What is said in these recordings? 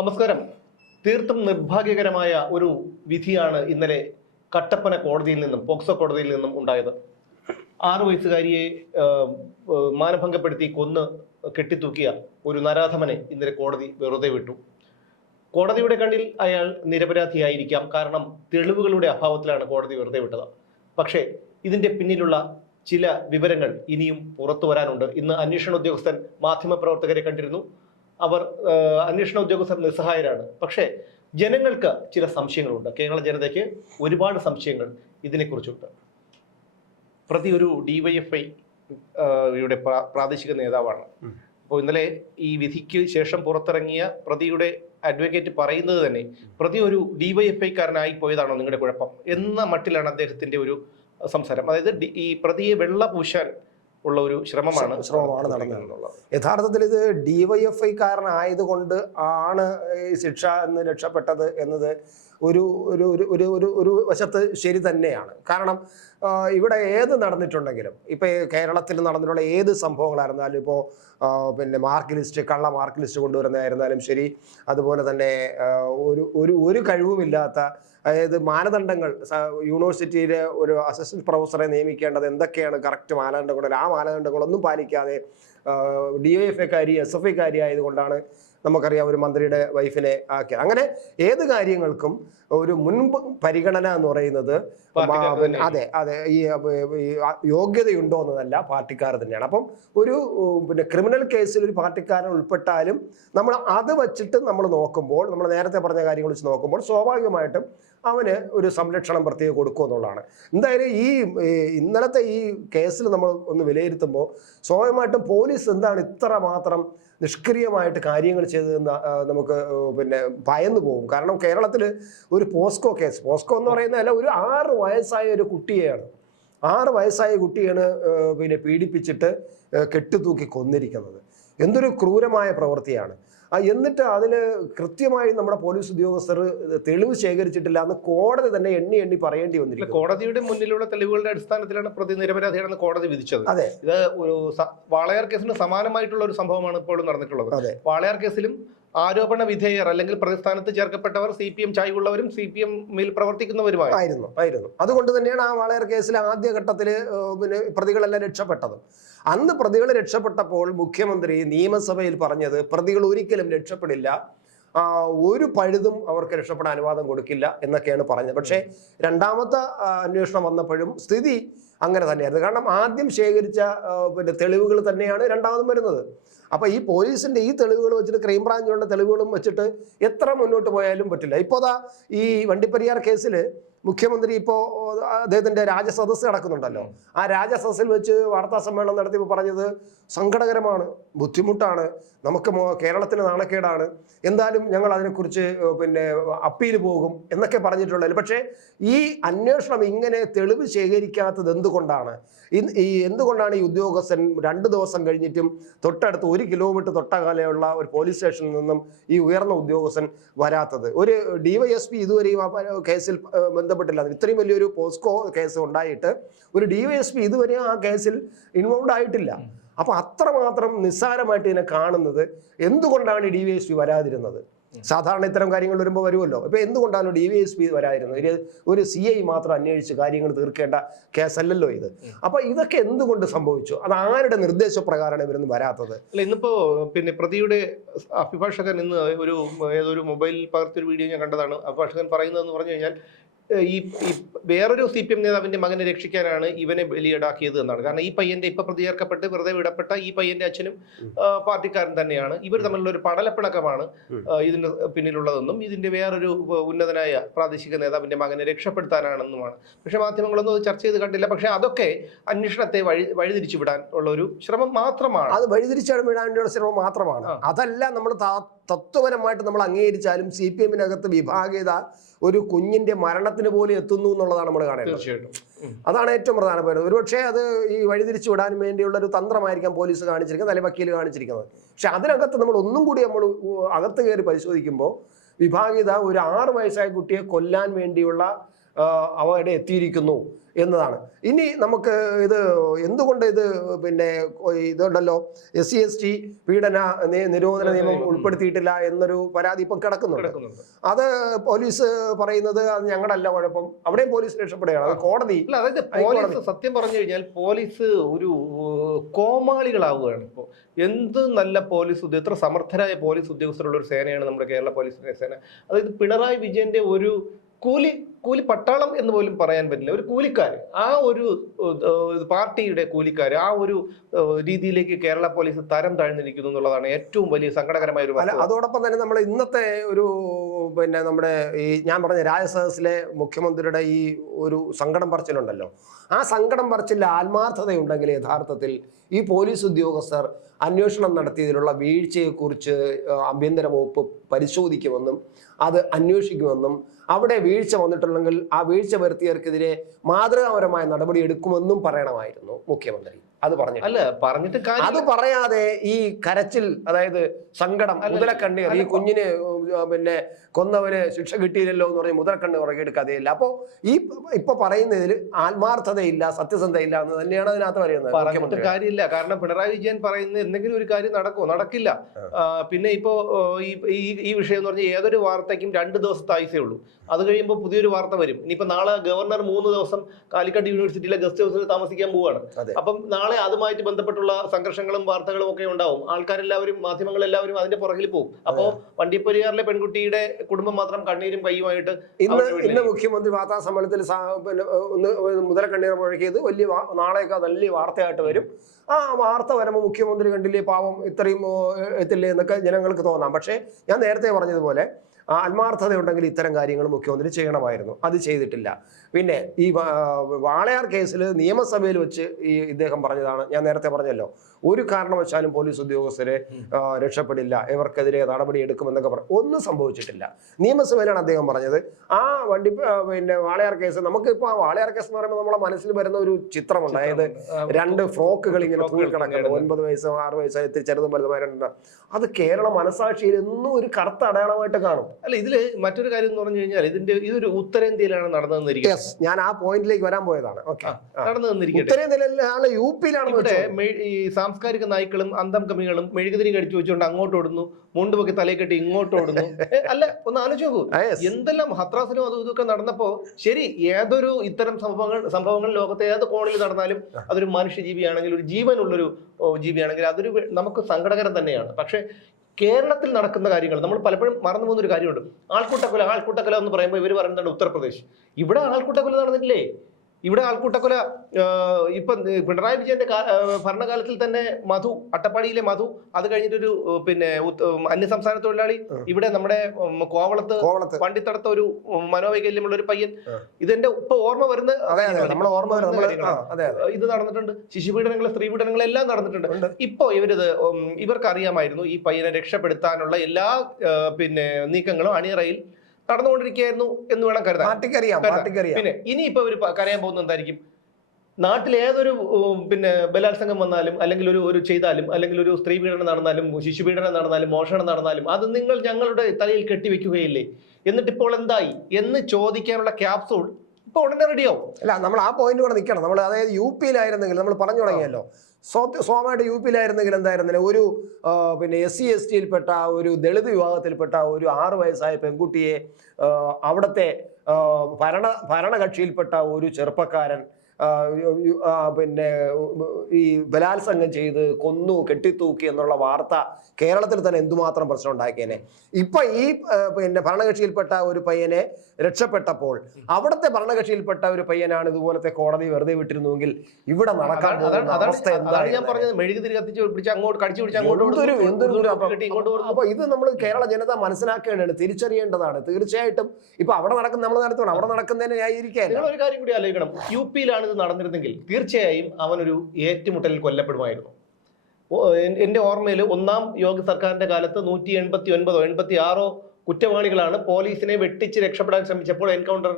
നമസ്കാരം. തീർത്തും നിർഭാഗ്യകരമായ ഒരു വിധിയാണ് ഇന്നലെ കട്ടപ്പന കോടതിയിൽ നിന്നും പോക്സോ കോടതിയിൽ നിന്നും ഉണ്ടായത്. 6 വയസ്സുകാരിയെ മാനഭംഗപ്പെടുത്തി കൊന്ന് കെട്ടിത്തൂക്കിയ ഒരു നരാധമനെ ഇന്നലെ കോടതി വെറുതെ വിട്ടു. കോടതിയുടെ കണ്ണിൽ അയാൾ നിരപരാധിയായിരിക്കാം, കാരണം തെളിവുകളുടെ അഭാവത്തിലാണ് കോടതി വെറുതെ വിട്ടത്. പക്ഷേ ഇതിന്റെ പിന്നിലുള്ള ചില വിവരങ്ങൾ ഇനിയും പുറത്തു വരാനുണ്ട്. ഇന്ന് അന്വേഷണ ഉദ്യോഗസ്ഥൻ മാധ്യമപ്രവർത്തകരെ കണ്ടിരുന്നു. അവർ അന്വേഷണ ഉദ്യോഗസ്ഥർ നിസ്സഹായരാണ്. പക്ഷേ ജനങ്ങൾക്ക് ചില സംശയങ്ങളുണ്ട്. കേരള ജനതയ്ക്ക് ഒരുപാട് സംശയങ്ങൾ ഇതിനെക്കുറിച്ചുണ്ട്. പ്രതി ഒരു DYFI യുടെ പ്രാദേശിക നേതാവാണ്. അപ്പോൾ ഇന്നലെ ഈ വിധിക്ക് ശേഷം പുറത്തിറങ്ങിയ പ്രതിയുടെ അഡ്വക്കേറ്റ് പറയുന്നത് തന്നെ പ്രതി ഒരു DYFI കാരനായി പോയതാണോ നിങ്ങളുടെ കുഴപ്പം എന്ന മട്ടിലാണ് അദ്ദേഹത്തിന്റെ ഒരു സംസാരം. അതായത് ഈ പ്രതിയെ വെള്ള പൂശാൻ ഉള്ള ഒരു ശ്രമമാണ് നടന്നതെന്നുള്ളത്. യഥാർത്ഥത്തിൽ ഇത് DYFI കാരനായതുകൊണ്ട് ആണ് ശിക്ഷ എന്ന് രക്ഷപ്പെട്ടത് എന്നത് ഒരു ഒരു ഒരു ഒരു ഒരു വശത്ത് ശരി തന്നെയാണ്. കാരണം ഇവിടെ ഏത് നടന്നിട്ടുണ്ടെങ്കിലും, ഇപ്പൊ കേരളത്തിൽ നടന്നിട്ടുള്ള ഏത് സംഭവങ്ങളായിരുന്നാലും, ഇപ്പോൾ മാർക്ക് ലിസ്റ്റ്, കള്ള മാർക്ക് ലിസ്റ്റ് കൊണ്ടുവരുന്നതായിരുന്നാലും ശരി, അതുപോലെ തന്നെ ഒരു കഴിവുമില്ലാത്ത, അതായത് മാനദണ്ഡങ്ങൾ, യൂണിവേഴ്സിറ്റിയിലെ ഒരു അസിസ്റ്റന്റ് പ്രൊഫസറെ നിയമിക്കേണ്ടത് എന്തൊക്കെയാണ് കറക്റ്റ് മാനദണ്ഡങ്ങൾ, ആ മാനദണ്ഡങ്ങളൊന്നും പാലിക്കാതെ DYFIക്കാരി SFIക്കാരി ആയതുകൊണ്ടാണ് നമുക്കറിയാം ഒരു മന്ത്രിയുടെ വൈഫിനെ ആക്കിയത്. അങ്ങനെ ഏത് കാര്യങ്ങൾക്കും ഒരു മുൻപ് പരിഗണന എന്ന് പറയുന്നത് അതെ അതെ ഈ യോഗ്യതയുണ്ടോ എന്നതല്ല, പാർട്ടിക്കാർ തന്നെയാണ്. അപ്പം ഒരു ക്രിമിനൽ കേസിൽ ഒരു പാർട്ടിക്കാരൻ ഉൾപ്പെട്ടാലും നമ്മൾ അത് വച്ചിട്ട് നമ്മൾ നോക്കുമ്പോൾ, നമ്മൾ നേരത്തെ പറഞ്ഞ കാര്യങ്ങൾ വെച്ച് നോക്കുമ്പോൾ സ്വാഭാവികമായിട്ടും അവന് ഒരു സംരക്ഷണം പ്രത്യേകം കൊടുക്കും എന്നുള്ളതാണ്. എന്തായാലും ഈ ഇന്നലത്തെ ഈ കേസിൽ നമ്മൾ ഒന്ന് വിലയിരുത്തുമ്പോൾ സ്വാഭാവികമായിട്ടും പോലീസ് എന്താണ് ഇത്ര മാത്രം നിഷ്ക്രിയമായിട്ട് കാര്യങ്ങൾ ചെയ്തതെന്ന് നമുക്ക് ഭയന്നു പോകും. കാരണം കേരളത്തിൽ ഒരു പോസ്കോ കേസ്, പോസ്കോ എന്ന് പറയുന്നതല്ല, ഒരു 6 വയസ്സായ ഒരു കുട്ടിയെയാണ് 6 വയസ്സായ കുട്ടിയാണ് പീഡിപ്പിച്ചിട്ട് കെട്ടിത്തൂക്കി കൊന്നിരിക്കുന്നത്. എന്തൊരു ക്രൂരമായ പ്രവൃത്തിയാണ്. എന്നിട്ട് അതിൽ കൃത്യമായി നമ്മുടെ പോലീസ് ഉദ്യോഗസ്ഥർ തെളിവ് ശേഖരിച്ചിട്ടില്ല എന്ന് കോടതി തന്നെ എണ്ണി പറയേണ്ടി വന്നിരിക്കുന്നു. കോടതിയുടെ മുന്നിലുള്ള തെളിവുകളുടെ അടിസ്ഥാനത്തിലാണ് പ്രതി നിരപരാധിയാണെന്ന് കോടതി വിധിച്ചത്. അതെ, ഇത് ഒരു വാളയാർ കേസിന് സമാനമായിട്ടുള്ള ഒരു സംഭവമാണ് ഇപ്പോഴും നടന്നിട്ടുള്ളത്. വാളയാർ കേസിലും ആരോപണ വിധേയർ അല്ലെങ്കിൽ പ്രതിസ്ഥാനത്ത് ചേർക്കപ്പെട്ടവർ CPM ചായ്വുള്ളവരും CPM-ൽ പ്രവർത്തിക്കുന്നവരുമായിരുന്നു. അതുകൊണ്ട് തന്നെയാണ് ആ വാളയാർ കേസിൽ ആദ്യഘട്ടത്തിൽ പ്രതികളെല്ലാം രക്ഷപ്പെട്ടത്. അന്ന് പ്രതികൾ രക്ഷപ്പെട്ടപ്പോൾ മുഖ്യമന്ത്രി നിയമസഭയിൽ പറഞ്ഞത് പ്രതികൾ ഒരിക്കലും രക്ഷപ്പെടില്ല, ഒരു പഴുതും അവർക്ക് രക്ഷപ്പെടാൻ അനുവാദം കൊടുക്കില്ല എന്നൊക്കെയാണ് പറഞ്ഞത്. പക്ഷേ രണ്ടാമത്തെ അന്വേഷണം വന്നപ്പോഴും സ്ഥിതി അങ്ങനെ തന്നെയായിരുന്നു. കാരണം ആദ്യം ശേഖരിച്ച തെളിവുകൾ തന്നെയാണ് രണ്ടാമതും വരുന്നത്. അപ്പൊ ഈ പോലീസിന്റെ ഈ തെളിവുകൾ വെച്ചിട്ട് ക്രൈംബ്രാഞ്ചുകളുടെ തെളിവുകളും വെച്ചിട്ട് എത്ര മുന്നോട്ട് പോയാലും പറ്റില്ല. ഇപ്പോൾ ഈ വണ്ടിപ്പെരിയാർ കേസിൽ മുഖ്യമന്ത്രി ഇപ്പോൾ അദ്ദേഹത്തിന്റെ രാജസദസ്സ് നടക്കുന്നുണ്ടല്ലോ, ആ രാജസദസ്സിൽ വെച്ച് വാർത്താ സമ്മേളനം നടത്തിയപ്പോൾ പറഞ്ഞത് സങ്കടകരമാണ്, ബുദ്ധിമുട്ടാണ്, നമുക്ക് കേരളത്തിന് നാണക്കേടാണ്, എന്തായാലും ഞങ്ങൾ അതിനെക്കുറിച്ച് അപ്പീൽ പോകും എന്നൊക്കെ പറഞ്ഞിട്ടുള്ളത്. പക്ഷേ ഈ അന്വേഷണം ഇങ്ങനെ തെളിവ് ശേഖരിക്കാത്തത് എന്തുകൊണ്ടാണ്? എന്തുകൊണ്ടാണ് ഈ ഉദ്യോഗസ്ഥൻ 2 ദിവസം കഴിഞ്ഞിട്ടും തൊട്ടടുത്ത് 1 കിലോമീറ്റർ തൊട്ടകലെയുള്ള ഒരു പോലീസ് സ്റ്റേഷനിൽ നിന്നും ഈ ഉയർന്ന ഉദ്യോഗസ്ഥൻ വരാത്തത്? ഒരു DYSP ഇതുവരെയും ആ കേസിൽ ബന്ധപ്പെട്ടില്ല. ഇത്രയും വലിയൊരു പോസ്കോ കേസ് ഉണ്ടായിട്ട് ഒരു DYSP ഇതുവരെയും ആ കേസിൽ ഇൻവോൾവ് ആയിട്ടില്ല. അപ്പൊ അത്രമാത്രം നിസ്സാരമായിട്ട് ഇതിനെ കാണുന്നത് എന്തുകൊണ്ടാണ് DYSP വരാതിരുന്നത്? സാധാരണ ഇത്തരം കാര്യങ്ങൾ വരുമ്പോൾ വരുമല്ലോ. ഇപ്പൊ എന്തുകൊണ്ടാണ് DYSP വരാതിരുന്നത്? ഒരു CI മാത്രം അന്വേഷിച്ച് കാര്യങ്ങൾ തീർക്കേണ്ട കേസല്ലല്ലോ ഇത്. അപ്പൊ ഇതൊക്കെ എന്തുകൊണ്ട് സംഭവിച്ചു? അത് ആരുടെ നിർദ്ദേശപ്രകാരമാണ് ഇവരൊന്നും വരാത്തത്? അല്ല, ഇന്നിപ്പോ പ്രതിയുടെ അഭിഭാഷകൻ ഇന്ന് ഏതൊരു മൊബൈൽ പകർത്തിയൊരു വീഡിയോ ഞാൻ കണ്ടതാണ്. അഭിഭാഷകൻ പറയുന്നതെന്ന് പറഞ്ഞു കഴിഞ്ഞാൽ ഈ വേറൊരു CPM നേതാവിന്റെ മകനെ രക്ഷിക്കാനാണ് ഇവനെ ബലിയിടാക്കിയത് എന്നാണ്. കാരണം ഈ പയ്യന്റെ ഇപ്പൊ പ്രതി ചേർക്കപ്പെട്ട് വെറുതെ വിടപ്പെട്ട ഈ പയ്യന്റെ അച്ഛനും പാർട്ടിക്കാരൻ തന്നെയാണ്. ഇവർ തമ്മിലുള്ള ഒരു പടലപ്പിണക്കമാണ് ഇതിന് പിന്നിലുള്ളതെന്നും ഇതിന്റെ വേറൊരു ഉന്നതനായ പ്രാദേശിക നേതാവിന്റെ മകനെ രക്ഷപ്പെടുത്താനാണെന്നുമാണ്. പക്ഷെ മാധ്യമങ്ങളൊന്നും അത് ചർച്ച ചെയ്ത് കണ്ടില്ല. പക്ഷെ അതൊക്കെ അന്വേഷണത്തെ വഴിതിരിച്ചു വിടാൻ ഉള്ള ഒരു ശ്രമം മാത്രമാണ്. അത് വഴിതിരിച്ചു വിടാനുള്ള ശ്രമം മാത്രമാണ്. അതല്ല നമ്മൾ തത്വപരമായിട്ട് നമ്മൾ അംഗീകരിച്ചാലും CPM-നകത്ത് വിഭാഗീയത ഒരു കുഞ്ഞിന്റെ മരണത്തിന് പോലും എത്തുന്നു എന്നുള്ളതാണ് നമ്മൾ കാണേണ്ടത്. തീർച്ചയായിട്ടും അതാണ് ഏറ്റവും പ്രധാനപ്പെട്ടത്. ഒരുപക്ഷെ അത് ഈ വഴിതിരിച്ചു വിടാൻ വേണ്ടിയുള്ള ഒരു തന്ത്രമായിരിക്കാം പോലീസ് കാണിച്ചിരിക്കുന്നത്, അല്ലെങ്കിൽ വക്കീൽ കാണിച്ചിരിക്കുന്നത്. പക്ഷെ അതിനകത്ത് നമ്മൾ ഒന്നും കൂടി നമ്മൾ അകത്ത് കയറി പരിശോധിക്കുമ്പോൾ വിഭാഗീയത ഒരു 6 വയസ്സായ കുട്ടിയെ കൊല്ലാൻ വേണ്ടിയുള്ള അവിടെ എത്തിയിരിക്കുന്നു എന്നതാണ്. ഇനി നമുക്ക് ഇത് എന്തുകൊണ്ട് ഇത് പിന്നെ ഇതുണ്ടല്ലോ SC/ST പീഡന നിരോധന നിയമം ഉൾപ്പെടുത്തിയിട്ടില്ല എന്നൊരു പരാതി ഇപ്പം കിടക്കുന്നുണ്ട്. അത് പോലീസ് പറയുന്നത് അത് ഞങ്ങളല്ല കുഴപ്പം, അവിടെയും പോലീസ് രക്ഷപ്പെടുകയാണ്. അത് കോടതി സത്യം പറഞ്ഞു കഴിഞ്ഞാൽ പോലീസ് ഒരു കോമാളികളാവുകയാണ് ഇപ്പോൾ. എന്ത് നല്ല പോലീസ് എത്ര സമർത്ഥരായ പോലീസ് ഉദ്യോഗസ്ഥരുള്ള ഒരു സേനയാണ് നമ്മുടെ കേരള പോലീസിന്റെ സേന. അതായത് പിണറായി വിജയന്റെ ഒരു കൂലി പട്ടാളം എന്ന് പോലും പറയാൻ പറ്റില്ല, ഒരു കൂലിക്കാർ, ആ ഒരു പാർട്ടിയുടെ കൂലിക്കാർ, ആ ഒരു രീതിയിലേക്ക് കേരള പോലീസ് തരം താഴ്ന്നിരിക്കുന്നു എന്നുള്ളതാണ് ഏറ്റവും വലിയ സങ്കടകരമായ ഒരു വസ്തുത. അതോടൊപ്പം തന്നെ നമ്മൾ ഇന്നത്തെ ഒരു പിന്നെ നമ്മുടെ ഈ ഞാൻ പറഞ്ഞ രാജസദസ്സിലെ മുഖ്യമന്ത്രിയുടെ ഈ ഒരു സങ്കടം പറച്ചിലുണ്ടല്ലോ, ആ സങ്കടം പറച്ചിൽ ആത്മാർത്ഥതയുണ്ടെങ്കിൽ യഥാർത്ഥത്തിൽ ഈ പോലീസ് ഉദ്യോഗസ്ഥർ അന്വേഷണം നടത്തിയതിലുള്ള വീഴ്ചയെക്കുറിച്ച് ആഭ്യന്തര വകുപ്പ് പരിശോധിക്കുമെന്നും അത് അന്വേഷിക്കുമെന്നും അവിടെ വീഴ്ച വന്നിട്ടുണ്ടെങ്കിൽ ആ വീഴ്ച വരുത്തിയവർക്കെതിരെ മാതൃകാപരമായ നടപടി എടുക്കുമെന്നും പറയണമായിരുന്നു മുഖ്യമന്ത്രി. അത് പറഞ്ഞിട്ട് അത് പറയാതെ ഈ കരച്ചിൽ, അതായത് സങ്കടം, മുതലക്കണ്ണീർ, ഈ കുഞ്ഞിന് പിന്നെ കൊന്നവന് ശിക്ഷ കിട്ടിയില്ലല്ലോ എന്ന് പറഞ്ഞ് മുതലക്കണ്ണീർ ഉറങ്ങിയെടുക്കാതെയില്ല. അപ്പോ ഈ ഇപ്പൊ പറയുന്നതിൽ ആത്മാർത്ഥതയില്ല, സത്യസന്ധയില്ല എന്ന് തന്നെയാണ് അതിനകത്ത് പറയുന്നത്. കാര്യമില്ല. കാരണം പിണറായി വിജയൻ പറയുന്ന എന്തെങ്കിലും ഒരു കാര്യം നടക്കില്ല. പിന്നെ ഇപ്പോ ഈ വിഷയം എന്ന് പറഞ്ഞാൽ ഏതൊരു വാർത്തയ്ക്കും 2 ദിവസത്തെ ആയുസേ ഉള്ളൂ. അത് കഴിയുമ്പോൾ പുതിയൊരു വാർത്ത വരും. ഇനിയിപ്പോ നാളെ ഗവർണർ 3 ദിവസം കാലിക്കറ്റ് യൂണിവേഴ്സിറ്റിയിലെ ഗസ്റ്റ് ഹൗസിൽ താമസിക്കാൻ പോവുകയാണ്. അപ്പം നാളെ അതുമായിട്ട് ബന്ധപ്പെട്ടുള്ള സംഘർഷങ്ങളും വാർത്തകളും ഒക്കെ ഉണ്ടാവും. ആൾക്കാരെല്ലാവരും, മാധ്യമങ്ങളെല്ലാവരും അതിന്റെ പുറകിൽ പോകും. അപ്പോ വണ്ടിപ്പെരിയാറിലെ പെൺകുട്ടിയുടെ കുടുംബം മാത്രം കണ്ണീരും കൈയുമായിട്ട് ഇന്ന് മുഖ്യമന്ത്രി വാർത്താ സമ്മേളനത്തിൽ മുതല കണ്ണീർ മുഴക്കിയത് വലിയ നാളെയൊക്കെ വലിയ വാർത്തയായിട്ട് വരും. ആ വാർത്ത വരുമ്പോൾ മുഖ്യമന്ത്രി കണ്ടില്ലേ പാവം ഇത്രയും എത്തില്ലേ എന്നൊക്കെ ജനങ്ങൾക്ക് തോന്നാം. പക്ഷേ ഞാൻ നേരത്തെ പറഞ്ഞതുപോലെ ആത്മാർത്ഥതയുണ്ടെങ്കിൽ ഇത്തരം കാര്യങ്ങൾ മുഖ്യമന്ത്രി ചെയ്യണമായിരുന്നു. അത് ചെയ്തിട്ടില്ല. പിന്നെ ഈ വാളയാർ കേസിൽ നിയമസഭയിൽ വെച്ച് ഇദ്ദേഹം പറഞ്ഞതാണ്, ഞാൻ നേരത്തെ പറഞ്ഞല്ലോ, ഒരു കാരണവശാലും പോലീസ് ഉദ്യോഗസ്ഥരെ രക്ഷപ്പെടില്ല, ഇവർക്കെതിരെ നടപടി എടുക്കുമെന്നൊക്കെ ഒന്നും സംഭവിച്ചിട്ടില്ല. നിയമസഭയിലാണ് അദ്ദേഹം പറഞ്ഞത്. ആ പിന്നെ വാളയാർ കേസ്, നമുക്കിപ്പോൾ ആ വാളയാർ കേസ് എന്ന് പറയുമ്പോൾ നമ്മളെ മനസ്സിൽ വരുന്ന ഒരു ചിത്രമുണ്ട്. അതായത് 2 ഫ്രോക്കുകൾ ഇങ്ങനെ തൂങ്ങിക്കിടക്കുന്നത്, 9 വയസ്സോ 6 വയസ്സോ ഇത്തിരി ചെറുതും വലുതുമായ 2. അത് കേരള മനസാക്ഷിയിൽ എന്നും ഒരു കറുത്ത അടയാളമായിട്ട് കാണും. അല്ല, ഇതില് മറ്റൊരു കാര്യം എന്ന് പറഞ്ഞു കഴിഞ്ഞാൽ ഇതൊരു ഉത്തരേന്ത്യയിലാണ് നടന്നതെന്നിരിക്കും. ഞാൻ ആ പോയിന്റിലേക്ക് വരാൻ പോയതാണ്. നടന്നതെന്നിരിക്കട്ടെ, ഉത്തരേന്ത്യയിലാണ്, യുപിയിലാണ്. ഇവിടെ ഈ സാംസ്കാരിക നായ്ക്കളും അന്തം കമ്മികളും മെഴുകുതിരി കടിച്ചു വെച്ചുകൊണ്ട് അങ്ങോട്ട് ഓടുന്നു, മുണ്ട് പൊക്കി തലയെ കെട്ടി ഇങ്ങോട്ട് ഓടുന്നു. അല്ല, ഒന്ന് ആലോചിച്ച് നോക്കൂ, എന്തെല്ലാം ഹത്രാസിനും അതും ഇതൊക്കെ നടന്നപ്പോ. ശരി, ഏതൊരു ഇത്തരം സംഭവങ്ങൾ ലോകത്തെ ഏത് കോണിൽ നടന്നാലും അതൊരു മനുഷ്യജീവിയാണെങ്കിൽ, ഒരു ജീവനുള്ളൊരു ജീവിയാണെങ്കിൽ അതൊരു നമുക്ക് സങ്കടകരം തന്നെയാണ്. പക്ഷെ കേരളത്തിൽ നടക്കുന്ന കാര്യങ്ങൾ നമ്മൾ പലപ്പോഴും മറന്നു പോകുന്ന ഒരു കാര്യമുണ്ട്. ആൾക്കൂട്ടക്കൊല എന്ന് പറയുമ്പോൾ ഇവർ പറയുന്നുണ്ട് ഉത്തർപ്രദേശ്. ഇവിടെ ആൾക്കൂട്ടക്കൊല നടന്നിട്ടില്ലേ? ഇവിടെ ആൾക്കൂട്ടക്കൊല ഇപ്പൊ പിണറായി വിജയന്റെ ഭരണകാലത്തിൽ തന്നെ അട്ടപ്പാടിയിലെ മധു, അത് കഴിഞ്ഞിട്ടൊരു പിന്നെ അന്യസംസ്ഥാന തൊഴിലാളി, ഇവിടെ നമ്മുടെ കോവളത്ത് വണ്ടിത്തടത്ത ഒരു മനോവൈകല്യമുള്ള ഒരു പയ്യൻ, ഇതെന്റെ ഇപ്പൊ ഓർമ്മ വരുന്ന ഇത് നടന്നിട്ടുണ്ട്. ശിശുപീഡനങ്ങൾ, സ്ത്രീപീഡനങ്ങൾ എല്ലാം നടന്നിട്ടുണ്ട്. ഇപ്പൊ ഇവർക്ക് അറിയാമായിരുന്നു ഈ പയ്യനെ രക്ഷപ്പെടുത്താനുള്ള എല്ലാ പിന്നെ നീക്കങ്ങളും അണിയറയിൽ നടന്നുകൊണ്ടിരിക്കുകയായിരുന്നു എന്ന് വേണം കരുതാൻ. പിന്നെ ഇനിയിപ്പോ ഇവർ കരയാൻ പോകുന്നത് എന്തായിരിക്കും? നാട്ടിൽ ഏതൊരു പിന്നെ ബലാത്സംഗം വന്നാലും, അല്ലെങ്കിൽ ഒരു ചെയ്താലും, അല്ലെങ്കിൽ ഒരു സ്ത്രീ പീഡനം നടന്നാലും, ശിശുപീഡനം നടന്നാലും, മോഷണം നടന്നാലും അത് നിങ്ങൾ ഞങ്ങളുടെ തലയിൽ കെട്ടിവെക്കുകയില്ലേ, എന്നിട്ട് ഇപ്പോൾ എന്തായി എന്ന് ചോദിക്കാനുള്ള ക്യാപ്സൂൾ ഇപ്പൊ ഉടനെ റെഡിയാവും. അല്ല, നമ്മൾ ആ പോയിന്റ് കൂടെ നിൽക്കണം. നമ്മൾ അതായത് UP-യിലായിരുന്നെങ്കിൽ, നമ്മൾ പറഞ്ഞു തുടങ്ങിയല്ലോ, സ്വാഭാവികമായിട്ട് UP-യിലായിരുന്നെങ്കിൽ എന്തായിരുന്നില്ല, ഒരു പിന്നെ SC/ST-യിൽപ്പെട്ട ഒരു ദളിത് വിഭാഗത്തിൽപ്പെട്ട ഒരു 6 വയസ്സായ പെൺകുട്ടിയെ അവിടുത്തെ ഭരണകക്ഷിയിൽപ്പെട്ട ഒരു ചെറുപ്പക്കാരൻ പിന്നെ ഈ ബലാത്സംഗം ചെയ്ത് കൊന്നു, കെട്ടിത്തൂക്കി എന്നുള്ള വാർത്ത കേരളത്തിൽ തന്നെ എന്തുമാത്രം പ്രശ്നം ഉണ്ടാക്കിയേനെ. ഇപ്പൊ ഈ പിന്നെ ഭരണകക്ഷിയിൽപ്പെട്ട ഒരു പയ്യനെ രക്ഷപ്പെട്ടപ്പോൾ അവിടുത്തെ ഭരണകക്ഷിയിൽപ്പെട്ട ഒരു പയ്യനാണ് ഇതുപോലത്തെ കോടതി വെറുതെ വിട്ടിരുന്നുവെങ്കിൽ ഇവിടെ നടക്കാൻ അവസ്ഥ എന്താണ് ഞാൻ പറഞ്ഞത്. മെഴുകുതിരി കത്തിച്ച് പിടിച്ച് അങ്ങോട്ട് കടിച്ചു പിടിച്ച് അപ്പൊ ഇത് നമ്മൾ കേരള ജനത മനസ്സിലാക്കേണ്ടതാണ്, തിരിച്ചറിയേണ്ടതാണ്. തീർച്ചയായിട്ടും ഇപ്പൊ അവിടെ നടക്കുന്ന നമ്മൾ നടത്തണം, അവിടെ നടക്കുന്നതിന് ന്യായീകരിക്കാൻ ഒരു കാര്യം കൂടി ആലോചിക്കണം. UP-യിലാണ് ഇത് നടന്നിരുന്നെങ്കിൽ തീർച്ചയായും അവനൊരു ഏറ്റുമുട്ടലിൽ കൊല്ലപ്പെടുമായിരുന്നു. എന്റെ ഓർമ്മയിൽ 1ാം യോഗി സർക്കാരിന്റെ കാലത്ത് 189 86 കുറ്റവാളികളാണ് പോലീസിനെ വെട്ടിച്ച് രക്ഷപ്പെടാൻ ശ്രമിച്ചപ്പോൾ എൻകൗണ്ടർ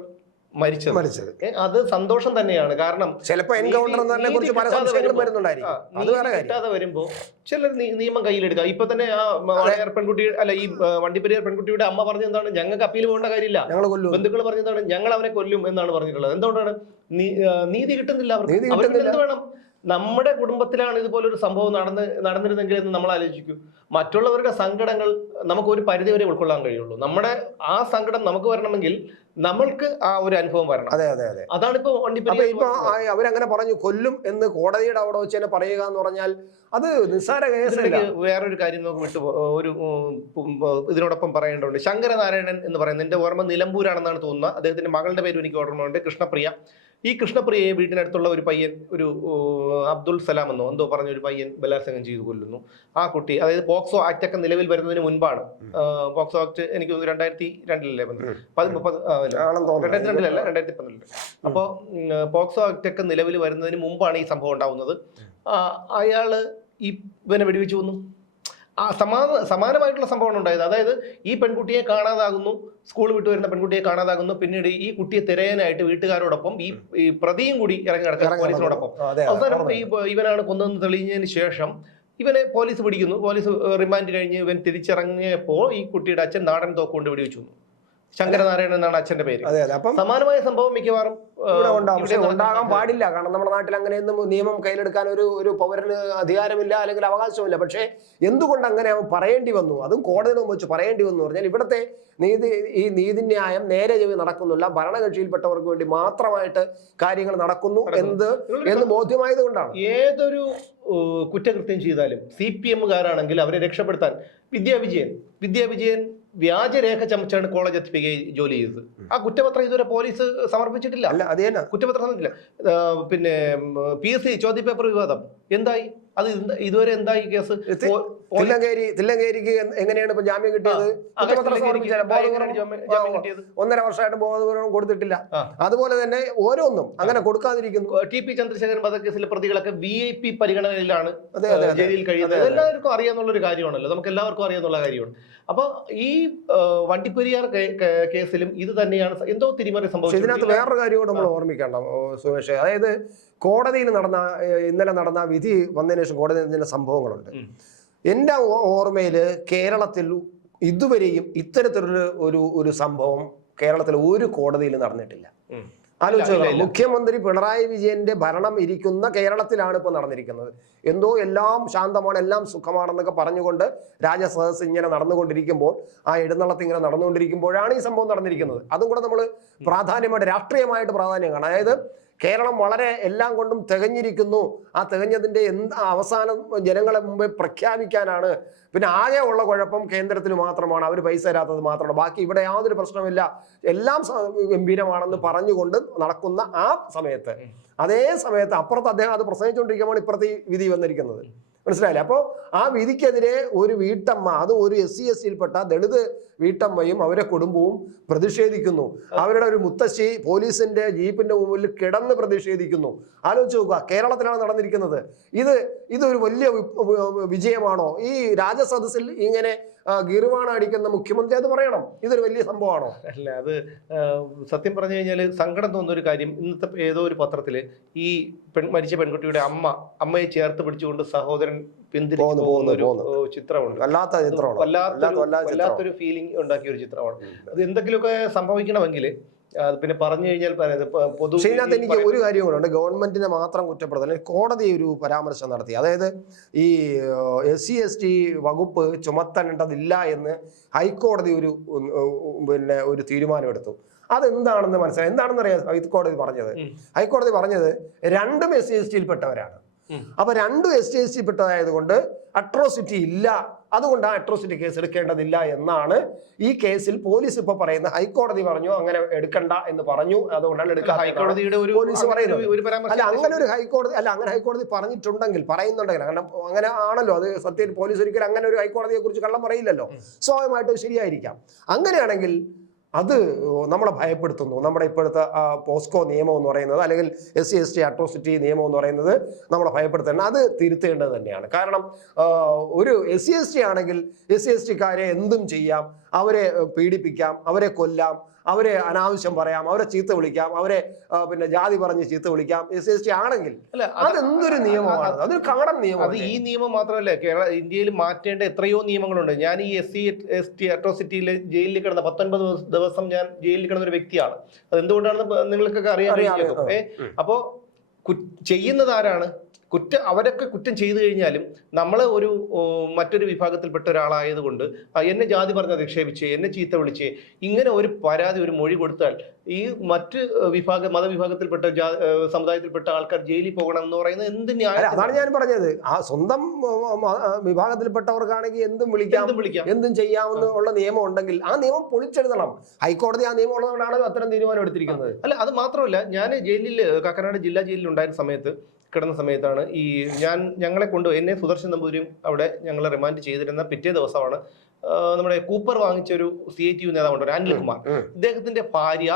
മരിച്ചത്. അത് സന്തോഷം തന്നെയാണ്. കാരണം ചിലപ്പോൾ എൻകൗണ്ടറിനെ കുറിച്ച് പല സംശയങ്ങളും വരുന്നുണ്ടായിരിക്കും. അത് വേറെ കാര്യം. കിട്ടാതെ വരുമ്പോൾ ചിലർ നിയമം കയ്യിലെടുക്കുക. ഇപ്പൊ തന്നെ ആ പെൺകുട്ടി അല്ല ഈ വണ്ടിപ്പെരിയാർ പെൺകുട്ടിയുടെ അമ്മ പറഞ്ഞ എന്താണ്, ഞങ്ങൾക്ക് അപ്പീൽ പോകേണ്ട കാര്യമില്ല, ബന്ധുക്കൾ പറഞ്ഞതാണ് ഞങ്ങൾ അവനെ കൊല്ലും എന്നാണ് പറഞ്ഞിട്ടുള്ളത്. എന്തുകൊണ്ടാണ്? നീതി കിട്ടുന്നില്ല അവർക്ക്. എന്ത് വേണം? നമ്മുടെ കുടുംബത്തിലാണ് ഇതുപോലൊരു സംഭവം നടന്നിരുന്നെങ്കിൽ എന്ന് നമ്മൾ ആലോചിക്കൂ. മറ്റുള്ളവരുടെ സങ്കടങ്ങൾ നമുക്ക് ഒരു പരിധി വരെ ഉൾക്കൊള്ളാൻ കഴിയുള്ളൂ. നമ്മുടെ ആ സങ്കടം നമുക്ക് വരണമെങ്കിൽ നമ്മൾക്ക് ആ ഒരു അനുഭവം വരണം. അതെ അതെ അതെ. അതാണിപ്പോ ഇപ്പൊ അവരങ്ങനെ പറഞ്ഞു കൊല്ലും എന്ന് കോടതിയുടെ അവിടെ വെച്ച് തന്നെ പറയുക എന്ന് പറഞ്ഞാൽ അത് നിസ്സാര കേസല്ല. വേറൊരു കാര്യം നമുക്ക് ഒരു ഇതിനോടൊപ്പം പറയേണ്ടതുണ്ട്. ശങ്കരനാരായണൻ എന്ന് പറയുന്നത്, എന്റെ ഓർമ്മ നിലമ്പൂരാണെന്നാണ് തോന്നുന്നത്, അദ്ദേഹത്തിന്റെ മകളുടെ പേര് എനിക്ക് ഓർമ്മയുണ്ട്, കൃഷ്ണപ്രിയ. ഈ കൃഷ്ണപ്രിയയെ വീടിനടുത്തുള്ള ഒരു പയ്യൻ, ഒരു അബ്ദുൾ സലാം എന്തോ പറഞ്ഞ ഒരു പയ്യൻ ബലാത്സംഗം ചെയ്തു കൊല്ലുന്നു. ആ കുട്ടി, അതായത് പോക്സോ ആക്ട് ഒക്കെ നിലവിൽ വരുന്നതിന് മുൻപാണ്. പോക്സോ ആക്ട് എനിക്ക് 2002 2012 അപ്പോ പോക്സോ ആക്ട് ഒക്കെ നിലവിൽ വരുന്നതിന് മുമ്പാണ് ഈ സംഭവം ഉണ്ടാവുന്നത്. അയാള് ഇവനെ വെടിവെച്ചു കൊന്നു. സമാനമായിട്ടുള്ള സംഭവമാണ് ഉണ്ടായത്. അതായത് ഈ പെൺകുട്ടിയെ കാണാതാകുന്നു, സ്കൂൾ വിട്ടു വരുന്ന പെൺകുട്ടിയെ കാണാതാകുന്നു. പിന്നീട് ഈ കുട്ടിയെ തിരയാനായിട്ട് വീട്ടുകാരോടൊപ്പം ഈ പ്രതിയും കൂടി ഇറങ്ങി നടക്കുക പോലീസിനോടൊപ്പം. അവസാനം ഇവനാണ് കൊന്നതെന്ന് തെളിഞ്ഞതിന് ശേഷം ഇവനെ പോലീസ് പിടിക്കുന്നു. പോലീസ് റിമാൻഡ് കഴിഞ്ഞ് ഇവൻ തിരിച്ചിറങ്ങിയപ്പോൾ ഈ കുട്ടിയുടെ അച്ഛൻ നാടൻ തോക്കുകൊണ്ട് വെടിവെച്ചു കൊന്നു. ശങ്കരനാരായണൻ എന്നാണ് അച്ഛന്റെ പേര്. സമാനമായ സംഭവം മിക്കവാറും ഉണ്ടാകാൻ പാടില്ല. കാരണം നമ്മുടെ നാട്ടിൽ അങ്ങനെയൊന്നും നിയമം കയ്യിലെടുക്കാൻ ഒരു പൗരന് അധികാരമില്ല, അല്ലെങ്കിൽ അവകാശമില്ല. പക്ഷേ എന്തുകൊണ്ട് അങ്ങനെ അവൻ പറയേണ്ടി വന്നു, അതും കോടതിയിൽ മുമ്പ് വെച്ച് പറയേണ്ടി വന്നു പറഞ്ഞാൽ ഇവിടുത്തെ നീതിന്യായം നേരെ ചെവി നടക്കുന്നില്ല, ഭരണകക്ഷിയിൽപ്പെട്ടവർക്ക് വേണ്ടി മാത്രമായിട്ട് കാര്യങ്ങൾ നടക്കുന്നു എന്ന് ബോധ്യമായത് കൊണ്ടാണ്. ഏതൊരു കുറ്റകൃത്യം ചെയ്താലും CPM-കാരാണെങ്കിൽ അവരെ രക്ഷപ്പെടുത്താൻ വിദ്യാവിജയൻ വ്യാജരേഖ ചമച്ചാണ് കോളേജ് എത്തിപ്പിക്കുകയും ജോലി ചെയ്തത്. ആ കുറ്റപത്രം ഇതുവരെ പോലീസ് സമർപ്പിച്ചിട്ടില്ല. കുറ്റപത്രം സമർപ്പിച്ചില്ല. പിന്നെ PSC ചോദ്യപേപ്പർ വിവാദം എന്തായി? അത് ഇതുവരെ എന്തായി കേസ്? തില്ലങ്കേരിക്ക് എങ്ങനെയാണ് ഇപ്പൊ ജാമ്യം കിട്ടിയത്? 1.5 വർഷമായിട്ട് ബോധപൂർവം കൊടുത്തിട്ടില്ല. അതുപോലെ തന്നെ ഓരോന്നും അങ്ങനെ കൊടുക്കാതിരിക്കുന്നു. TP ചന്ദ്രശേഖരൻ വധക്കേസിലെ പ്രതികളൊക്കെ VIP പരിഗണനയിലാണ് ജയിലിൽ കഴിയുന്നത്. എല്ലാവർക്കും അറിയാന്നുള്ളൊരു കാര്യമാണല്ലോ, നമുക്ക് എല്ലാവർക്കും അറിയാന്നുള്ള കാര്യമാണ്. അപ്പൊ ഈ വണ്ടിപ്പെരിയാർ കേസിലും ഇത് തന്നെയാണ് എന്തോ തിരിമറി സംഭവിച്ചത്. ഇതിനകത്ത് വേറൊരു കാര്യം കൂടെ നമ്മൾ ഓർമ്മിക്കേണ്ട സുമേഷ്. അതായത് കോടതിയിൽ ഇന്നലെ നടന്ന വിധി വന്നതിന് ശേഷം കോടതിയിൽ ചില സംഭവങ്ങളുണ്ട്. എൻ്റെ ഓർമ്മയിൽ കേരളത്തിൽ ഇതുവരെയും ഇത്തരത്തിലൊരു സംഭവം കേരളത്തിൽ ഒരു കോടതിയിൽ നടന്നിട്ടില്ല. ആലോചിച്ചോ, മുഖ്യമന്ത്രി പിണറായി വിജയന്റെ ഭരണം ഇരിക്കുന്ന കേരളത്തിലാണ് ഇപ്പൊ നടന്നിരിക്കുന്നത്. എന്തോ എല്ലാം ശാന്തമാണ്, എല്ലാം സുഖമാണെന്നൊക്കെ പറഞ്ഞുകൊണ്ട് രാജസദസ് ഇങ്ങനെ നടന്നുകൊണ്ടിരിക്കുമ്പോൾ, ആ എഴുന്നള്ളത്ത് ഇങ്ങനെ നടന്നുകൊണ്ടിരിക്കുമ്പോഴാണ് ഈ സംഭവം നടന്നിരിക്കുന്നത്. അതും കൂടെ നമ്മൾ പ്രാധാന്യമായിട്ട് രാഷ്ട്രീയമായിട്ട് പ്രാധാന്യം കാണാം. അതായത് കേരളം വളരെ എല്ലാം കൊണ്ടും തികഞ്ഞിരിക്കുന്നു. ആ തികഞ്ഞതിന്റെ അവസാനം ജനങ്ങളെ മുമ്പേ പ്രഖ്യാപിക്കാനാണ്. പിന്നെ ആകെ ഉള്ള കുഴപ്പം കേന്ദ്രത്തിന് മാത്രമാണ്, അവർ പൈസ തരാത്തത് മാത്രമാണ്, ബാക്കി ഇവിടെ യാതൊരു പ്രശ്നമില്ല, എല്ലാം ഗംഭീരമാണെന്ന് പറഞ്ഞുകൊണ്ട് നടക്കുന്ന ആ സമയത്ത്, അതേ സമയത്ത് അപ്പുറത്ത് അദ്ദേഹം അത് പ്രസംഗിച്ചുകൊണ്ടിരിക്കുമ്പോൾ ഇപ്പുറത്ത് ഈ വിധി വന്നിരിക്കുന്നത്. മനസ്സിലായില്ലേ? അപ്പോൾ ആ വിധിക്കെതിരെ ഒരു വീട്ടമ്മ, അത് ഒരു SC/ST-യിൽപ്പെട്ട ദളിത് വീട്ടമ്മയും അവരെ കുടുംബവും പ്രതിഷേധിക്കുന്നു. അവരുടെ ഒരു മുത്തശ്ശി പോലീസിന്റെ ജീപ്പിന്റെ മുമ്പിൽ കിടന്ന് പ്രതിഷേധിക്കുന്നു. ആലോചിച്ച് നോക്കുക, കേരളത്തിലാണ് നടന്നിരിക്കുന്നത്. ഇതൊരു വലിയ വിജയമാണോ? ഈ രാജസദസ്സിൽ ഇങ്ങനെ ഗിർവാണ അടിക്കുന്ന മുഖ്യമന്ത്രി അത് പറയണം ഇതൊരു വലിയ സംഭവമാണോ? അല്ല, അത് സത്യം പറഞ്ഞു കഴിഞ്ഞാൽ സങ്കടം തോന്നുന്ന ഒരു കാര്യം. ഇന്നത്തെ ഏതോ ഒരു പത്രത്തില് ഈ മരിച്ച പെൺകുട്ടിയുടെ അമ്മയെ ചേർത്ത് പിടിച്ചുകൊണ്ട് സഹോദരൻ പിന്തിരിച്ചു പോകുന്ന ഒരു ചിത്രമുണ്ട്. വല്ലാത്തൊരു ഫീലിംഗ് ഉണ്ടാക്കിയ ഒരു ചിത്രമാണ്. അത് എന്തെങ്കിലുമൊക്കെ സംഭവിക്കണമെങ്കിൽ പിന്നെ പറഞ്ഞു കഴിഞ്ഞാൽ ഇതിനകത്ത് എനിക്ക് ഒരു കാര്യം കൂടെ ഉണ്ട്. ഗവൺമെന്റിനെ മാത്രം കുറ്റപ്പെടുത്താൻ കോടതി ഒരു പരാമർശം നടത്തി. അതായത് ഈ SC/ST വകുപ്പ് ചുമത്തേണ്ടതില്ല എന്ന് ഹൈക്കോടതി ഒരു തീരുമാനമെടുത്തു. അതെന്താണെന്ന് മനസ്സിലായി. എന്താണെന്ന് അറിയാം ഹൈക്കോടതി പറഞ്ഞത് രണ്ടും SC/ST-യിൽപ്പെട്ടവരാണ്. അപ്പൊ രണ്ടും SC/ST-യിൽപ്പെട്ടതായതുകൊണ്ട് അട്രോസിറ്റി ഇല്ല, അതുകൊണ്ട് ആ അട്രോസിറ്റി കേസ് എടുക്കേണ്ടതില്ല എന്നാണ് ഈ കേസിൽ പോലീസ് ഇപ്പൊ പറയുന്നത്. ഹൈക്കോടതി പറഞ്ഞു അങ്ങനെ എടുക്കണ്ട എന്ന് പറഞ്ഞു, അതുകൊണ്ടാണ് എടുക്കാത്തത് പോലീസ് പറയുന്നത്. അങ്ങനെ ഹൈക്കോടതി പറഞ്ഞിട്ടുണ്ടെങ്കിൽ പറയുന്നുണ്ടെങ്കിൽ, കാരണം അങ്ങനെ ആണല്ലോ അത് സത്യത്തിൽ പോലീസ് ഒരിക്കലും അങ്ങനെ ഒരു ഹൈക്കോടതിയെ കുറിച്ച് കള്ളം പറയില്ലല്ലോ, സ്വാഭാവികമായിട്ടും ശരിയായിരിക്കാം. അങ്ങനെയാണെങ്കിൽ അത് നമ്മളെ ഭയപ്പെടുത്തുന്നു. നമ്മുടെ ഇപ്പോഴത്തെ പോസ്കോ നിയമം എന്ന് പറയുന്നത്, അല്ലെങ്കിൽ SC/ST അട്രോസിറ്റി നിയമം എന്ന് പറയുന്നത് നമ്മളെ ഭയപ്പെടുത്തേണ്ട, അത് തിരുത്തേണ്ടത് തന്നെയാണ്. കാരണം ഒരു SC/ST ആണെങ്കിൽ SC/ST-ക്കാരെ എന്തും ചെയ്യാം, അവരെ പീഡിപ്പിക്കാം, അവരെ കൊല്ലാം, അവരെ അനാവശ്യം പറയാം, അവരെ ചീത്ത വിളിക്കാം, അവരെ പിന്നെ ജാതി പറഞ്ഞ് ചീത്ത വിളിക്കാം SC ആണെങ്കിൽ അതെന്തൊരു നിയമമാണ്? അതൊരു കടം നിയമം. അത് ഈ നിയമം മാത്രമല്ല, ഇന്ത്യയിൽ മാറ്റേണ്ട എത്രയോ നിയമങ്ങളുണ്ട്. ഞാൻ ഈ SC/ST അട്രോസിറ്റിയിൽ ജയിലിൽ കിടന്ന 19 ദിവസം ഞാൻ ജയിലിൽ കിടന്ന ഒരു വ്യക്തിയാണ്. അത് എന്തുകൊണ്ടാണെന്ന് നിങ്ങൾക്കൊക്കെ അറിയാൻ കഴിയും. അപ്പോ ചെയ്യുന്നത് ആരാണ്? അവരൊക്കെ കുറ്റം ചെയ്തു കഴിഞ്ഞാലും നമ്മൾ മറ്റൊരു വിഭാഗത്തിൽപ്പെട്ട ഒരാളായതുകൊണ്ട് എന്നെ ജാതി പറഞ്ഞ് അധിക്ഷേപിച്ച്, എന്നെ ചീത്ത വിളിച്ച്, ഇങ്ങനെ ഒരു പരാതി, ഒരു മൊഴി കൊടുത്താൽ ഈ മറ്റ് മതവിഭാഗത്തിൽപ്പെട്ട സമുദായത്തിൽപ്പെട്ട ആൾക്കാർ ജയിലിൽ പോകണം എന്ന് പറയുന്നത് എന്ത് ന്യായം? അതാണ് ഞാൻ പറഞ്ഞത്. ആ സ്വന്തം വിഭാഗത്തിൽപ്പെട്ടവർക്കാണെങ്കിൽ എന്തും വിളിക്കാം, എന്തും ചെയ്യാവുന്ന നിയമം ഉണ്ടെങ്കിൽ ആ നിയമം പൊളിച്ചെഴുതണം. ഹൈക്കോടതി ആ നിയമം ഉള്ളതുകൊണ്ടാണ് അത്തരം തീരുമാനം എടുത്തിരിക്കുന്നത്. അല്ല, അത് മാത്രമല്ല, ഞാൻ കാക്കനാട് ജില്ലാ ജയിലിൽ ഉണ്ടായിരുന്ന കിടന്ന സമയത്താണ് ഞങ്ങളെ എന്നെ സുദർശൻ നമ്പൂതിരിയും അവിടെ ഞങ്ങളെ റിമാൻഡ് ചെയ്തിരുന്ന പിറ്റേ ദിവസമാണ് നമ്മുടെ കൂപ്പർ വാങ്ങിച്ച ഒരു CITU നേതാവുണ്ട്, അനിൽകുമാർ. ഇദ്ദേഹത്തിന്റെ ഭാര്യ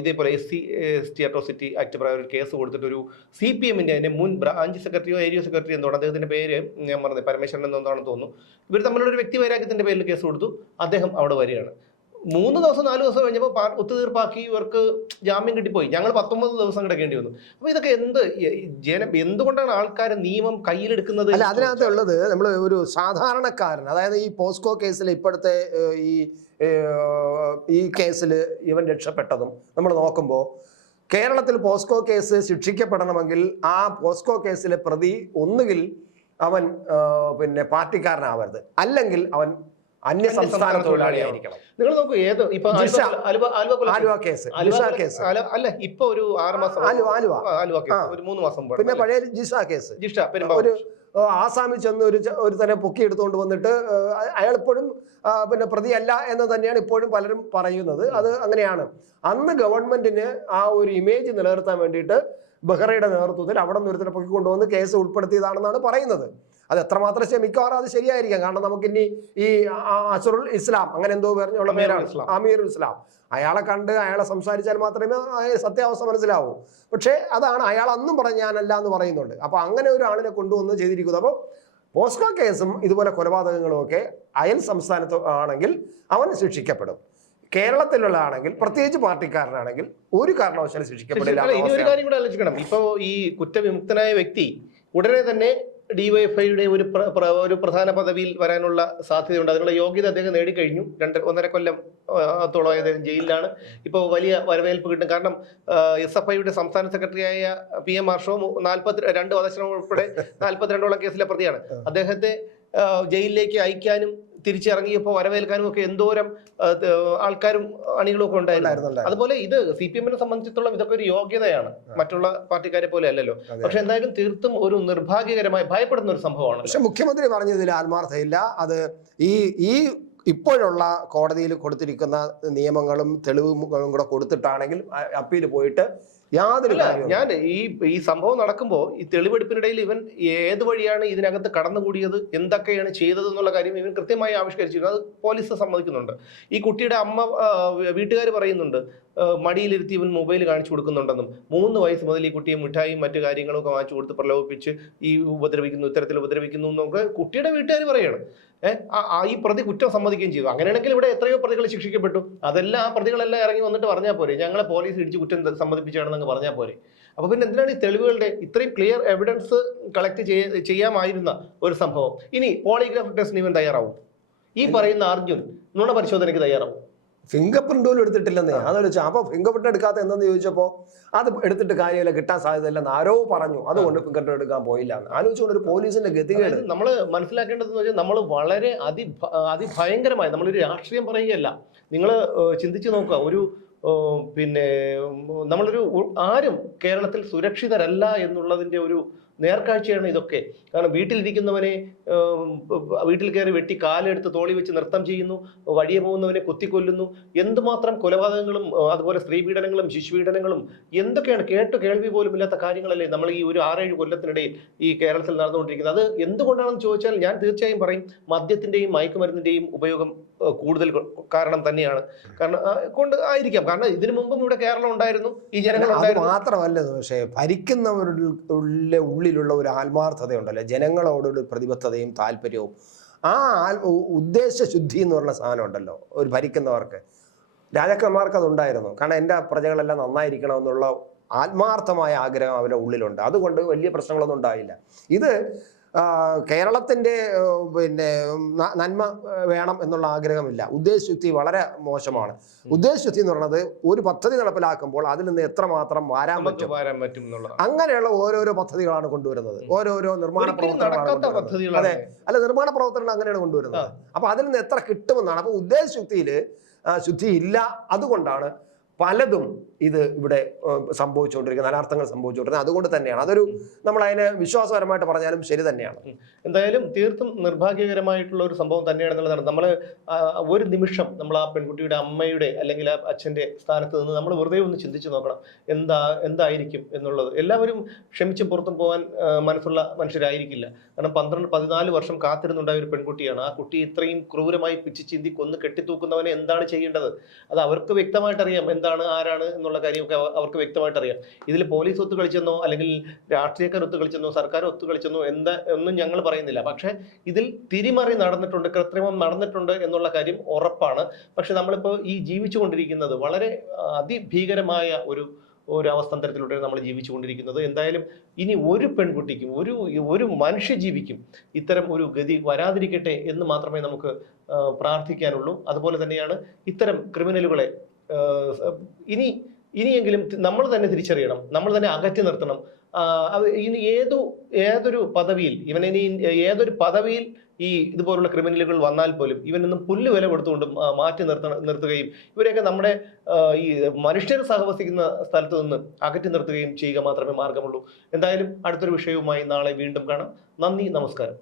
ഇതേപോലെ SC/ST അട്രോസിറ്റി ആക്ട് പ്രകാരം ഒരു കേസ് കൊടുത്തിട്ട് ഒരു CPM-ന്റെ അതിന്റെ മുൻ ബ്രാഞ്ച് സെക്രട്ടറിയോ ഏരിയ സെക്രട്ടറി എന്തോ, അദ്ദേഹത്തിന്റെ പേര് ഞാൻ പറഞ്ഞത് പരമേശ്വരൻ എന്താണെന്ന് തോന്നുന്നു. ഇവർ തമ്മിലുള്ള ഒരു വ്യക്തി വൈരാഗ്യത്തിന്റെ പേരിൽ കേസ് കൊടുത്തു. അദ്ദേഹം അവിടെ വരികയാണ്. 3 ദിവസം 4 ദിവസം കഴിഞ്ഞപ്പോൾ ഒത്തുതീർപ്പാക്കി ഇവർക്ക് ജാമ്യം കിട്ടിപ്പോയി. ഞങ്ങൾ 19 ദിവസം കിടക്കേണ്ടി വന്നു. അപ്പൊ ഇതൊക്കെ എന്തുകൊണ്ടാണ് ആൾക്കാർ നിയമം കയ്യിലെടുക്കുന്നത്? അല്ല, അതിനകത്തുള്ളത് നമ്മൾ ഒരു സാധാരണക്കാരൻ, അതായത് ഈ പോസ്കോ കേസിൽ ഇപ്പോഴത്തെ ഈ കേസിൽ ഇവൻ രക്ഷപ്പെട്ടതും നമ്മൾ നോക്കുമ്പോൾ, കേരളത്തിൽ പോസ്കോ കേസ് ശിക്ഷിക്കപ്പെടണമെങ്കിൽ ആ പോസ്കോ കേസിലെ പ്രതി ഒന്നുകിൽ അവൻ പിന്നെ പാർട്ടിക്കാരനാവരുത്, അല്ലെങ്കിൽ അവൻ അന്യസംസ്ഥാന തൊഴിലാളിയായിരിക്കണം. നിങ്ങൾ നോക്കൂ, ആലുവ കേസ് അല്ല, ഇപ്പൊ ഒരു 6 മാസം ആലുവ കേസ്, ഒരു 3 മാസം, പിന്നെ പഴയ ജിഷ കേസ്, ഒരു ആസാമിൽ ചെന്ന് ഒരു തന്നെ പൊക്കി എടുത്തുകൊണ്ട് വന്നിട്ട് അയാൾ ഇപ്പോഴും പിന്നെ പ്രതിയല്ല എന്ന് തന്നെയാണ് ഇപ്പോഴും പലരും പറയുന്നത്. അത് അങ്ങനെയാണ്. അന്ന് ഗവൺമെന്റിന് ആ ഒരു ഇമേജ് നിലനിർത്താൻ വേണ്ടിയിട്ട് ബെഹ്റയുടെ നേതൃത്വത്തിൽ അവിടെ നിന്ന് ഒരുത്തനെ പൊക്കി കൊണ്ടുവന്ന് കേസ് ഉൾപ്പെടുത്തിയതാണെന്നാണ് പറയുന്നത്. അത് എത്രമാത്രം മിക്കവാറും അത് ശരിയായിരിക്കാം. കാരണം നമുക്കിനി ഈ അസറുൽ ഇസ്ലാം അങ്ങനെ എന്തോ പറഞ്ഞുള്ള പേരാണ്, അമീറുൽ ഇസ്ലാം, അയാളെ കണ്ട് അയാളെ സംസാരിച്ചാൽ മാത്രമേ സത്യാവസ്ഥ മനസ്സിലാവൂ. പക്ഷേ അതാണ് അയാൾ അന്നും ഞാനല്ല എന്ന് പറയുന്നുണ്ട്. അപ്പൊ അങ്ങനെ ഒരു ആളിനെ കൊണ്ടുവന്ന് ചെയ്തിരിക്കുന്നത്. അപ്പോൾ പോസ്കോ കേസും ഇതുപോലെ കൊലപാതകങ്ങളും ഒക്കെ അയൽ സംസ്ഥാനത്ത് ആണെങ്കിൽ അവൻ ശിക്ഷിക്കപ്പെടും. കേരളത്തിലുള്ള ആണെങ്കിൽ, പ്രത്യേകിച്ച് പാർട്ടിക്കാരനാണെങ്കിൽ, ഒരു കാരണവശാലും ശിക്ഷിക്കപ്പെടില്ല. ഇനി ഒരു കാര്യം കൂടെ ആലോചിക്കണം. ഇപ്പൊ ഈ കുറ്റവിമുക്തനായ വ്യക്തി ഉടനെ തന്നെ DYFIയുടെ ഒരു പ്രധാന പദവിയിൽ വരാനുള്ള സാധ്യതയുണ്ട്. അതിനുള്ള യോഗ്യത അദ്ദേഹം നേടിക്കഴിഞ്ഞു. 1.5 കൊല്ലത്തോളം അദ്ദേഹം ജയിലിലാണ്. ഇപ്പോൾ വലിയ വരവേൽപ്പ് കിട്ടും. കാരണം SFIയുടെ സംസ്ഥാന സെക്രട്ടറിയായ PM മാർഷോ 42 വധശ്രമം ഉൾപ്പെടെ 42ഓളം കേസിലെ പ്രതിയാണ്. അദ്ദേഹത്തെ ജയിലിലേക്ക് അയക്കാനും തിരിച്ചിറങ്ങിയപ്പോൾ വരവേൽക്കാനും ഒക്കെ എന്തോരം ആൾക്കാരും അണികളും ഒക്കെ ഉണ്ടായിരുന്നു. അതുപോലെ ഇത് CPM-നെ സംബന്ധിച്ചിടത്തോളം ഇതൊക്കെ ഒരു യോഗ്യതയാണ്, മറ്റുള്ള പാർട്ടിക്കാരെ പോലെ അല്ലല്ലോ. പക്ഷെ എന്തായാലും തീർത്തും ഒരു നിർഭാഗ്യകരമായി ഭയപ്പെടുന്ന ഒരു സംഭവമാണ്. പക്ഷെ മുഖ്യമന്ത്രി പറഞ്ഞതിൽ ആത്മാർത്ഥയില്ല. അത് ഈ ഇപ്പോഴുള്ള കോടതിയിൽ കൊടുത്തിരിക്കുന്ന നിയമങ്ങളും തെളിവുകളും കൂടെ കൊടുത്തിട്ടാണെങ്കിൽ അപ്പീൽ പോയിട്ട് യാതൊരു കാര്യവും. ഞാൻ ഈ സംഭവം നടക്കുമ്പോൾ ഈ തെളിവെടുപ്പിനിടയിൽ ഇവൻ ഏത് വഴിയാണ് ഇതിനകത്ത് കടന്നുകൂടിയത്, എന്തൊക്കെയാണ് ചെയ്തത് എന്നുള്ള കാര്യം ഇവൻ കൃത്യമായി ആവിഷ്കരിച്ചിരുന്നു. അത് പോലീസ് സമ്മതിക്കുന്നുണ്ട്. ഈ കുട്ടിയുടെ അമ്മ, വീട്ടുകാർ പറയുന്നുണ്ട് മടിയിലിരുത്തി ഇവൻ മൊബൈൽ കാണിച്ചു കൊടുക്കുന്നുണ്ടെന്നും 3 വയസ്സ് മുതൽ ഈ കുട്ടിയെ മിഠായിയും മറ്റു കാര്യങ്ങളൊക്കെ വാങ്ങിച്ചു കൊടുത്ത് പ്രലോഭിപ്പിച്ച് ഇത്തരത്തിൽ ഉപദ്രവിക്കുന്നു എന്നൊക്കെ കുട്ടിയുടെ വീട്ടുകാർ പറയാണ്. ഈ പ്രതി കുറ്റം സമ്മതിക്കുകയും ചെയ്തു. അങ്ങനെയാണെങ്കിൽ ഇവിടെ എത്രയോ പ്രതികൾ ശിക്ഷിക്കപ്പെട്ടു. അതെല്ലാം ആ പ്രതികളെല്ലാം ഇറങ്ങി വന്നിട്ട് പറഞ്ഞാൽ പോരെ, ഞങ്ങളെ പോലീസ് ഇടിച്ച് കുറ്റം സമ്മതിപ്പിച്ചാണെന്നങ്ങ് പറഞ്ഞാൽ പോരെ. അപ്പൊ പിന്നെ എന്തിനാണ് ഈ തെളിവുകളുടെ ഇത്രയും ക്ലിയർ എവിഡൻസ് കളക്ട് ചെയ്യാമായിരുന്ന ഒരു സംഭവം? ഇനി പോളിഗ്രാഫ് ടെസ്റ്റിന് ഇവൻ തയ്യാറാവും? ഈ പറയുന്ന അർജുൻ നുണ പരിശോധനയ്ക്ക് തയ്യാറാവും? ഫിംഗർ പ്രിന്റ് പോലും എടുത്തിട്ടില്ലെന്നേ. അതൊരു അപ്പൊ ഫിംഗർ പ്രിന്റ് എടുക്കാത്ത എന്തെന്ന് ചോദിച്ചപ്പോൾ അത് എടുത്തിട്ട് കാര്യമില്ല, കിട്ടാൻ സാധ്യതയില്ലെന്ന് ആരോ പറഞ്ഞു, അതുകൊണ്ട് ഫിംഗർ പ്രിന്റ് എടുക്കാൻ പോയില്ല. ആലോചിച്ചുകൊണ്ട് ഒരു പോലീസിന്റെ ഗതികേട്. നമ്മൾ മനസ്സിലാക്കേണ്ടതെന്ന് വെച്ചാൽ നമ്മൾ വളരെ അതിഭയങ്കരമായി നമ്മളൊരു രാഷ്ട്രീയം പറയുകയല്ല. നിങ്ങൾ ചിന്തിച്ചു നോക്കുക, പിന്നെ നമ്മളൊരു ആരും കേരളത്തിൽ സുരക്ഷിതരല്ല എന്നുള്ളതിന്റെ ഒരു നേർക്കാഴ്ചയാണ് ഇതൊക്കെ. കാരണം വീട്ടിലിരിക്കുന്നവനെ വീട്ടിൽ കയറി വെട്ടി കാലെടുത്ത് തോളി വെച്ച് നൃത്തം ചെയ്യുന്നു, വഴിയെ പോകുന്നവനെ കുത്തിക്കൊല്ലുന്നു, എന്തുമാത്രം കൊലപാതകങ്ങളും അതുപോലെ സ്ത്രീപീഡനങ്ങളും ശിശുപീഡനങ്ങളും എന്തൊക്കെയാണ് കേൾവി പോലും ഇല്ലാത്ത കാര്യങ്ങളല്ലേ നമ്മൾ ഈ ഒരു 6-7 കൊല്ലത്തിനിടയിൽ ഈ കേരളത്തിൽ നടന്നുകൊണ്ടിരിക്കുന്നത്. അത് എന്തുകൊണ്ടാണെന്ന് ചോദിച്ചാൽ ഞാൻ തീർച്ചയായും പറയും മദ്യത്തിന്റെയും മയക്കുമരുന്നിന്റെയും ഉപയോഗം കൂടുതൽ കാരണം തന്നെയാണ്. കൊണ്ട് ആയിരിക്കാം. കാരണം ഇതിനു മുമ്പും ഇവിടെ കേരളം ഉണ്ടായിരുന്നു, ഈ ജനങ്ങളുണ്ടായിരുന്നു. മാത്രമല്ല, പക്ഷേ ഭരിക്കുന്നവരുടെ ഉള്ളിലുള്ള ഒരു ആത്മാർത്ഥതയുണ്ടല്ലോ, ജനങ്ങളോടൊരു പ്രതിബദ്ധതയും താല്പര്യവും, ആ ഉദ്ദേശശുദ്ധി എന്ന് പറഞ്ഞ സാധനം ഉണ്ടല്ലോ ഒരു ഭരിക്കുന്നവർക്ക്. രാജാക്കന്മാർക്ക് അതുണ്ടായിരുന്നു. കാരണം എൻ്റെ പ്രജകളെല്ലാം നന്നായിരിക്കണം എന്നുള്ള ആത്മാർത്ഥമായ ആഗ്രഹം അവരുടെ ഉള്ളിലുണ്ട്. അതുകൊണ്ട് വലിയ പ്രശ്നങ്ങളൊന്നും ഉണ്ടായില്ല. ഇത് കേരളത്തിൻ്റെ പിന്നെ നന്മ വേണം എന്നുള്ള ആഗ്രഹമില്ല. ഉദ്ദേശശുദ്ധി വളരെ മോശമാണ്. ഉദ്ദേശശുദ്ധി എന്ന് പറയുന്നത് ഒരു പദ്ധതി നടപ്പിലാക്കുമ്പോൾ അതിൽ നിന്ന് എത്രമാത്രം വാരാൻ പറ്റും അങ്ങനെയുള്ള ഓരോരോ പദ്ധതികളാണ് കൊണ്ടുവരുന്നത്. ഓരോരോ നിർമ്മാണ പ്രവർത്തനങ്ങളാണ്. അതെ, അല്ല, നിർമ്മാണ പ്രവർത്തനങ്ങൾ അങ്ങനെയാണ് കൊണ്ടുവരുന്നത്. അപ്പൊ അതിൽ നിന്ന് എത്ര കിട്ടുമെന്നാണ്. അപ്പൊ ഉദ്ദേശശുദ്ധിയിൽ ശുദ്ധി ഇല്ല. അതുകൊണ്ടാണ് പലതും ഇത് ഇവിടെ സംഭവിച്ചുകൊണ്ടിരിക്കുന്നത്, അനർത്ഥങ്ങൾ സംഭവിച്ചുകൊണ്ടിരിക്കുന്നത്. അതുകൊണ്ട് തന്നെയാണ് അതൊരു നമ്മൾ അതിനെ വിശ്വാസപരമായിട്ട് പറഞ്ഞാലും ശരി തന്നെയാണ്. എന്തായാലും തീർത്തും നിർഭാഗ്യകരമായിട്ടുള്ള ഒരു സംഭവം തന്നെയാണെന്നുള്ളതാണ്. നമ്മൾ ഒരു നിമിഷം നമ്മൾ ആ പെൺകുട്ടിയുടെ അമ്മയുടെ അല്ലെങ്കിൽ ആ അച്ഛൻ്റെ സ്ഥാനത്ത് നിന്ന് നമ്മൾ വെറുതെ ഒന്ന് ചിന്തിച്ചു നോക്കണം, എന്തായിരിക്കും എന്നുള്ളത്. എല്ലാവരും ക്ഷമിച്ചും പുറത്തും പോകാൻ മനസ്സുള്ള മനുഷ്യരായിരിക്കില്ല. കാരണം 12-14 വർഷം കാത്തിരുന്നുണ്ടായ ഒരു പെൺകുട്ടിയാണ്. ആ കുട്ടി ഇത്രയും ക്രൂരമായി പിച്ചി ചിന്തി കൊന്ന് കെട്ടിത്തൂക്കുന്നവനെ എന്താണ് ചെയ്യേണ്ടത് അത് അവർക്ക് വ്യക്തമായിട്ടറിയാം. എന്താണ് ആരാണ് എന്നുള്ള കാര്യമൊക്കെ അവർക്ക് വ്യക്തമായിട്ട് അറിയാം. ഇതിൽ പോലീസ് ഒത്തു കളിച്ചെന്നോ അല്ലെങ്കിൽ രാഷ്ട്രീയക്കാർ ഒത്തു കളിച്ചെന്നോ സർക്കാർ ഒത്തു കളിച്ചെന്നോ ഒന്നും ഞങ്ങൾ പറയുന്നില്ല. പക്ഷെ ഇതിൽ തിരിമറി നടന്നിട്ടുണ്ട്, കൃത്രിമം നടന്നിട്ടുണ്ട് എന്നുള്ള കാര്യം ഉറപ്പാണ്. പക്ഷെ നമ്മളിപ്പോൾ ഈ ജീവിച്ചുകൊണ്ടിരിക്കുന്നത് വളരെ അതിഭീകരമായ ഒരു അവസ്ഥാന്തരത്തിലൂടെ നമ്മൾ ജീവിച്ചുകൊണ്ടിരിക്കുന്നത്. എന്തായാലും ഇനി ഒരു പെൺകുട്ടിക്കും ഒരു മനുഷ്യജീവിക്കും ഇത്തരം ഒരു ഗതി വരാതിരിക്കട്ടെ എന്ന് മാത്രമേ നമുക്ക് പ്രാർത്ഥിക്കാനുള്ളൂ. അതുപോലെ തന്നെയാണ് ഇത്തരം ക്രിമിനലുകളെ ഇനിയെങ്കിലും നമ്മൾ തന്നെ തിരിച്ചറിയണം, നമ്മൾ തന്നെ അകറ്റി നിർത്തണം. ഇനി ഏതൊരു പദവിയിൽ ഏതൊരു പദവിയിൽ ഈ ഇതുപോലുള്ള ക്രിമിനലുകൾ വന്നാൽ പോലും ഇവനൊന്നും പുല്ല് വില കൊടുത്തുകൊണ്ട് മാറ്റി നിർത്തുകയും ഇവരെയൊക്കെ നമ്മുടെ ഈ മനുഷ്യർ സഹവസിക്കുന്ന സ്ഥലത്ത് നിന്ന് അകറ്റി നിർത്തുകയും ചെയ്യുക മാത്രമേ മാർഗമുള്ളൂ. എന്തായാലും അടുത്തൊരു വിഷയവുമായി നാളെ വീണ്ടും കാണാം. നന്ദി, നമസ്കാരം.